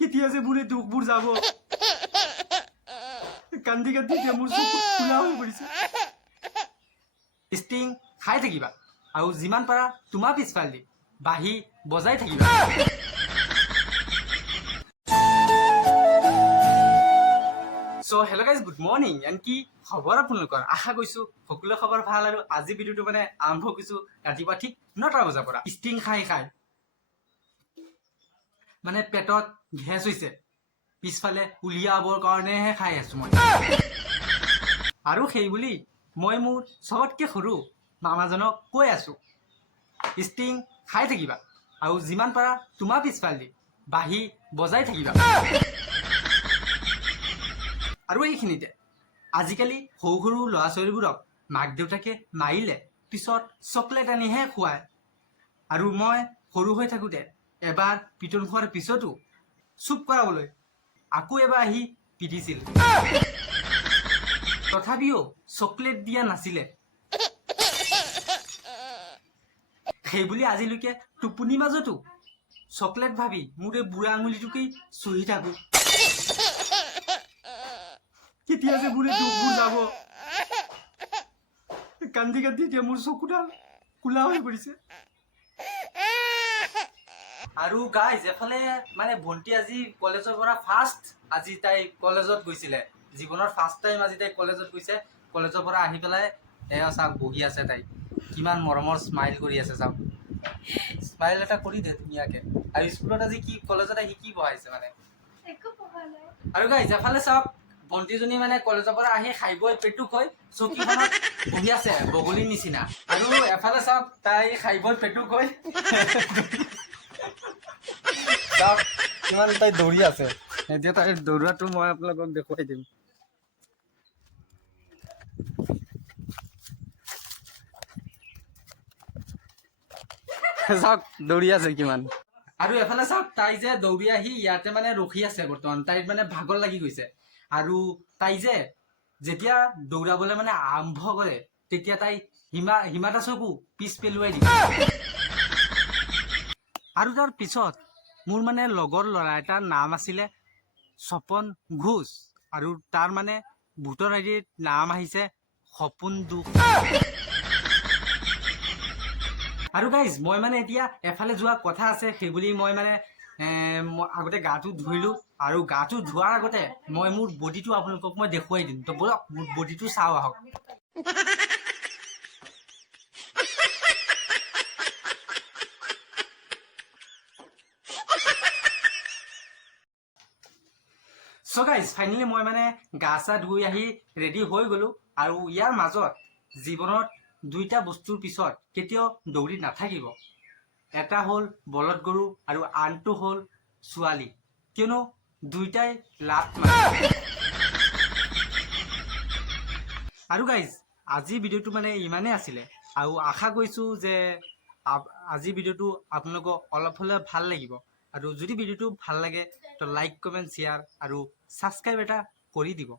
কেতিয়া যে বুঢ়ী দুখবোৰ যাব কান্দি কান্দি এতিয়া মোৰ চকু ফুলা হৈ পৰিছে ষ্টিং খাই থাকিবা আৰু যিমান পাৰা তোমাৰ পিছফালেদি বাঁহী বজাই থাকিবা so hello guys good morning and কি খবৰ আপোনালোকৰ আশা কৰিছোঁ সকলো খবৰ ভাল আৰু আজি ভিডিঅ'টো মানে আৰম্ভ কৰিছোঁ ৰাতিপুৱা ঠিক 9টা বজাৰ পৰা ষ্টিং খাই খাই মানে পেটত গেছ হৈছে পিছফালে উলিয়াবৰ কাৰণেহে খাই আছো মই আৰু সেই বুলি মই মোৰ চবতকৈ সৰু মামাজনক কৈ আছো ষ্টিং খাই থাকিবা আৰু যিমান পাৰা তোমাৰ পিছফালেদি বাঁহী বজাই থাকিবা আৰু এইখিনিতে আজিকালি সৰু সৰু ল'ৰা ছোৱালীবোৰক মাক দেউতাকে মাৰিলে পিছত চকলেট আনিহে খুৱায় আৰু মই সৰু হৈ থাকোঁতে এবাৰ পিটন খোৱাৰ পিছতো চুপ কৰাবলৈ আকৌ এবাৰ আহি পিটিছিল তথাপিও চকলেট দিয়া নাছিলে সেইবুলি আজিলৈকে টোপনিৰ মাজতো চকলেট ভাবি মোৰ এই বুঢ়া আঙুলিটোকেই চুহি থাকো কেতিয়া যে বুঢ়ী দুখবোৰ যাব কান্দি কান্দি এতিয়া মোৰ চকুডাল কোলা হৈ পৰিছে আৰু গাইজ এফালে মানে ভণ্টি আজি কলেজৰ পৰা ফাৰ্ষ্ট আজি তাই কলেজত গৈছিলে জীৱনৰ ফাৰ্ষ্ট টাইম আজি তাই কলেজত গৈছে কলেজৰ পৰা আহি পেলাই এয়া চাওক বহি আছে তাই কিমান মৰমৰ স্মাইল কৰি আছে চাওক স্মাইল এটা কৰি দে ধুনীয়াকে আৰু স্কুলত আজি কি কলেজত আহি কি পঢ়াইছে মানে আৰু গাইজ এফালে চাওক ভণ্টিজনী মানে কলেজৰ পৰা আহি খাই বৈ পেটুক হৈ চকীখনত বহি আছে বগলীৰ নিচিনা আৰু এফালে চাওক তাই খাই বৈ পেটুক হৈ কিমান তাই দৌৰি আছে এতিয়া তাইৰ দৌৰাটো মই আপোনালোকক দেখুৱাই দিম চাওক দৌৰি আছে কিমান আৰু এফালে চাওক তাই যে দৌৰি আহি ইয়াতে মানে ৰখি আছে বৰ্তমান তাইৰ মানে ভাগৰ লাগি গৈছে আৰু তাই যে যেতিয়া দৌৰাবলৈ মানে আৰম্ভ কৰে তেতিয়া তাই হিমা দাসকো পিছ পেলুৱাই দিয়ে আৰু তাৰ পিছত মোৰ মানে লগৰ ল'ৰা এটাৰ নাম আছিলে স্বপন ঘোষ আৰু তাৰ মানে ভোটৰ আইডিৰ নাম আহিছে সপোন দুখ আৰু গাইজ মই মানে এতিয়া এফালে যোৱা কথা আছে সেইবুলি মই মানে আগতে গাটো ধুইলো আৰু গাটো ধোৱাৰ আগতে মই মোৰ বডিটো আপোনালোকক মই দেখুৱাই দিম তো বলক মোৰ বডিটো চাওঁ আহক সো গাইজ ফাইনেলি মই মানে গা চা ধুই আহি ৰেডি হৈ গ'লো আৰু ইয়াৰ মাজত জীৱনত দুইটা বস্তুৰ পিছত কেতিয়াও দৌৰি নাথাকিব এটা হ'ল বলদ গৰু আৰু আনটো হ'ল ছোৱালী কিয়নো দুইটাই লাভ আৰু গাইজ আজি ভিডিঅ'টো মানে ইমানেই আছিলে আৰু আশা কৰিছোঁ যে আজি ভিডিঅ'টো আপোনালোকক অলপ হ'লে ভাল লাগিব আৰু যদি ভিডিঅ'টো ভাল লাগে তো লাইক কমেণ্ট শ্বেয়াৰ আৰু ছাবস্ক্ৰাইব এটা কৰি দিব